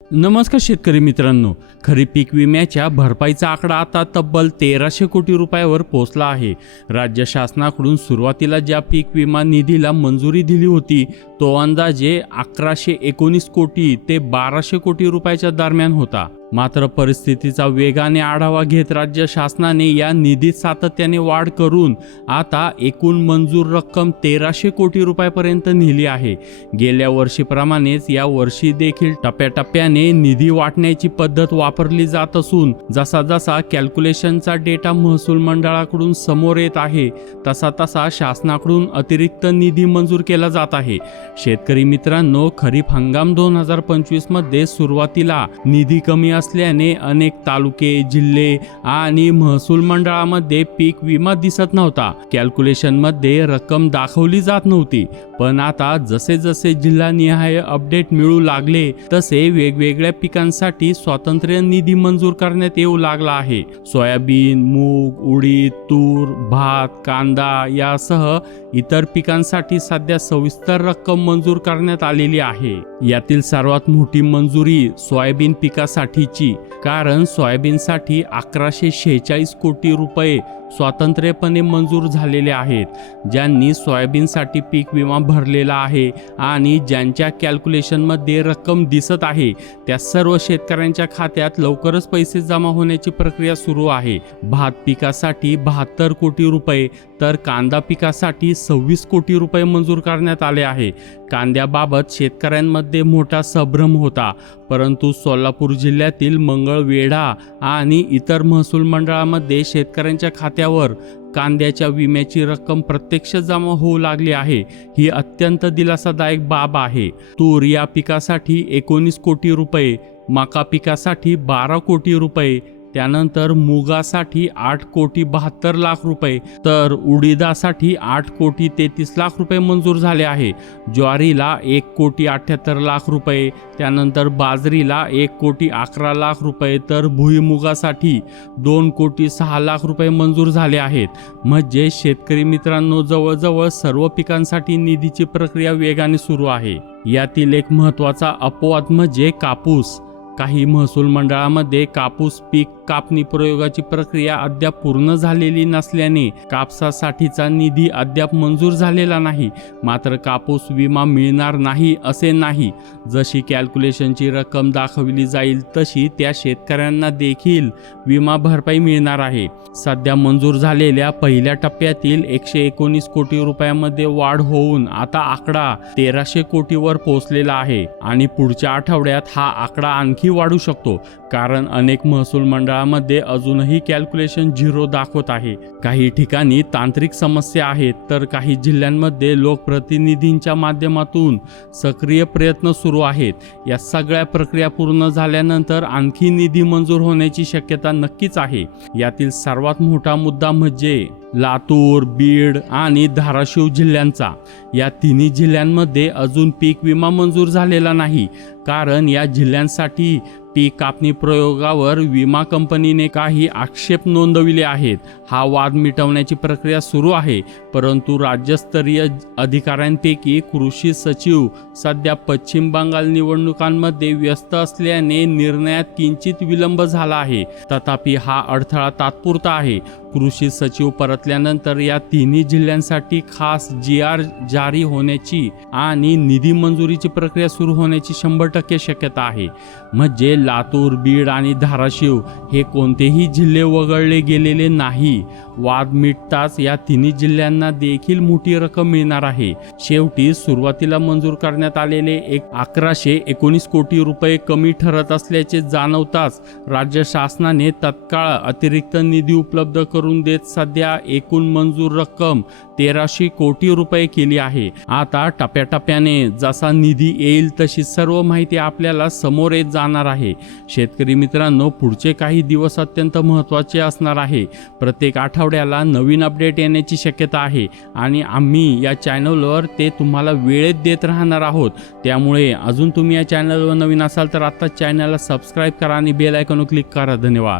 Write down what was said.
नमस्कार शेतकरी मित्रांनो, खरीप पीक विम्याच्या भरपाईचा आकडा आता तब्बल 1300 कोटी रुपयावर पोहोचला आहे। राज्य शासनाकडून सुरुवातीला ज्या पीक विमा निधीला मंजुरी दिली होती तो अंदाजे 1119 कोटी ते 1200 कोटी रुपयाच्या दरम्यान होता। मात्र परिस्थितीचा वेगाने आढावा घेत राज्य शासनाने या निधीत सातत्याने वाढ करून आता एकूण मंजूर रक्कम 1300 कोटी रुपयापर्यंत नेली आहे। गेल्या वर्षीप्रमाणेच या वर्षी देखील टप्प्याटप्प्याने निधी वाटण्याची पद्धत वापरली जात असून जसा जसा कॅल्क्युलेशनचा डेटा महसूल मंडळाकडून समोर येत आहे तसा तसा शासनाकडून अतिरिक्त निधी मंजूर केला जात आहे। शेतकरी मित्रांनो, खरीप हंगाम 2025 मध्ये सुरुवातीला निधी कमी असल्याने अनेक तालुके, जिल्हे आणि महसूल मंडळामध्ये पीक विमा दिसत नव्हता। कॅल्क्युलेशन मध्ये रक्कम दाखवली जात नव्हती, पण आता जसे जसे जिल्हानिहाय अपडेट मिळू लागले तसे वेगवेगळ्या पिकांसाठी स्वतंत्र निधी मंजूर करण्यात येऊ लागला आहे। सोयाबीन, मूग, उडीद, तूर, भात, कांदा यासह इतर पिकांसाठी सध्या सविस्तर रक्कम मंजूर करण्यात आलेली आहे। यातील सर्वात मोठी मंजुरी सोयाबीन पिकासाठीची, कारण सोयाबीनसाठी 1146 कोटी रुपये स्वतंत्रपणे मंजूर झालेले आहेत। ज्यांनी सोयाबीनसाठी पीक विमा भरलेला आहे आणि ज्यांच्या कॅल्क्युलेशनमध्ये रक्कम दिसत आहे त्या सर्व शेतकऱ्यांच्या खात्यात लवकरच पैसे जमा होण्याची प्रक्रिया सुरू आहे। भात पिकासाठी 72 कोटी रुपये तर कांदा पिकासाठी 26 कोटी रुपये मंजूर करण्यात आले आहे। कांद्याबाबत शेतकऱ्यांमध्ये मोठा संभ्रम होता, परंतु सोलापूर जिल्ह्यातील मंगळवेढा आणि इतर महसूल मंडळामध्ये शेतकऱ्यांच्या खात्यावर कांद्याच्या विम्याची रक्कम प्रत्यक्ष जमा होऊ लागली आहे। ही अत्यंत दिलासादायक बाब आहे। तूर या पिकासाठी 19 कोटी रुपये, मका पिकासाठी 12 कोटी रुपये, त्यानंतर मुगासाठी 8 कोटी 72 लाख रुपये तर उडीदासाठी 8 कोटी 33 लाख रुपये मंजूर झाले आहे। ज्वारीला 1 कोटी 78 लाख रुपये, त्यानंतर बाजरीला 1 कोटी 11 लाख रुपये तर भुईमुगासाठी 2 कोटी 6 लाख रुपये मंजूर झाले आहेत। म्हणजे शेतकरी मित्रांनो, जवळजवळ सर्व पिकांसाठी निधीची प्रक्रिया वेगाने सुरू आहे। यातील एक महत्त्वाचा अपवाद म्हणजे कापूस। काही महसूल मंडळामध्ये कापूस पीक कापणी प्रयोगाची प्रक्रिया अद्याप पूर्ण झालेली नसल्याने कापसासाठीचा निधी अद्याप मंजूर झालेला नाही। मात्र कापूस विमा मिळणार नाही असे नाही, जशी कॅल्क्युलेशनची रक्कम दाखवली जाईल तशी त्या शेतकऱ्यांना देखील विमा भरपाई मिळणार आहे। सध्या मंजूर झालेल्या पहिल्या टप्प्यातील 119 कोटी रुपयामध्ये वाढ होऊन आता आकडा 1300 कोटीवर पोहोचलेला आहे आणि पुढच्या आठवड्यात हा आकडा आणखी वाढू शकतो, कारण अनेक महसूल मंडळामध्ये अजूनही कॅल्क्युलेशन 0 दाखवत आहे। काही ठिकाणी तांत्रिक समस्या आहेत तर काही जिल्ह्यांमध्ये लोकप्रतिनिधींच्या माध्यमातून सक्रिय प्रयत्न सुरू आहेत। या सगळ्या प्रक्रिया पूर्ण झाल्यानंतर आणखी निधी मंजूर होण्याची शक्यता नक्कीच आहे। यातील सर्वात मोठा मुद्दा म्हणजे लातूर, बीड आणि धाराशिव जिल्ह्यांचा। या तिन्ही जिल्ह्यांमध्ये अजून पीक विमा मंजूर झालेला नाही, कारण या जिल्ह्यांसाठी पीक कापणी प्रयोगावर विमा कंपनीने काही आक्षेप नोंदविले आहेत। हा वाद मिटवण्याची प्रक्रिया सुरू आहे, परंतु राज्यस्तरीय अधिकाऱ्यांपैकी कृषी सचिव सध्या पश्चिम बंगाल निवडणुकांमध्ये व्यस्त असल्याने निर्णयात किंचित विलंब झाला आहे। तथापि हा अडथळा तात्पुरता आहे। कृषी सचिव परतल्यानंतर या तिन्ही जिल्ह्यांसाठी खास GR जारी होण्याची आणि निधी मंजुरीची प्रक्रिया सुरू होण्याची 100% शक्यता आहे। म्हणजे लातूर, बीड आणि धाराशिव हे कोणतेही जिल्हे वगळले गेलेले नाही। वाद मिटताच या तिन्ही जिल्ह्यांना देखील मोठी रक्कम मिळणार आहे। शेवटी सुरुवातीला मंजूर करण्यात आलेले 1119 कोटी रुपये कमी ठरत असल्याचे जाणवताच राज्य शासनाने तत्काळ अतिरिक्त निधी उपलब्ध करून देत सध्या एकूण मंजूर रक्कम 1300 कोटी रुपये केली आहे। आता टप्प्याटप्प्याने जसा निधी येईल तशी सर्व माहिती आपल्याला समोर येत जाणार आहे। शेतकरी मित्रांनो, पुढचे काही दिवस अत्यंत महत्त्वाचे असणार आहे। प्रत्येक आठवड्याला नवीन अपडेट येण्याची शक्यता आहे आणि आम्ही या चॅनलवर ते तुम्हाला वेळेत देत राहणार आहोत। त्यामुळे अजून तुम्ही या चॅनलवर नवीन असाल तर आता चॅनलला सबस्क्राईब करा आणि बेल आयकॉनवर क्लिक करा। धन्यवाद।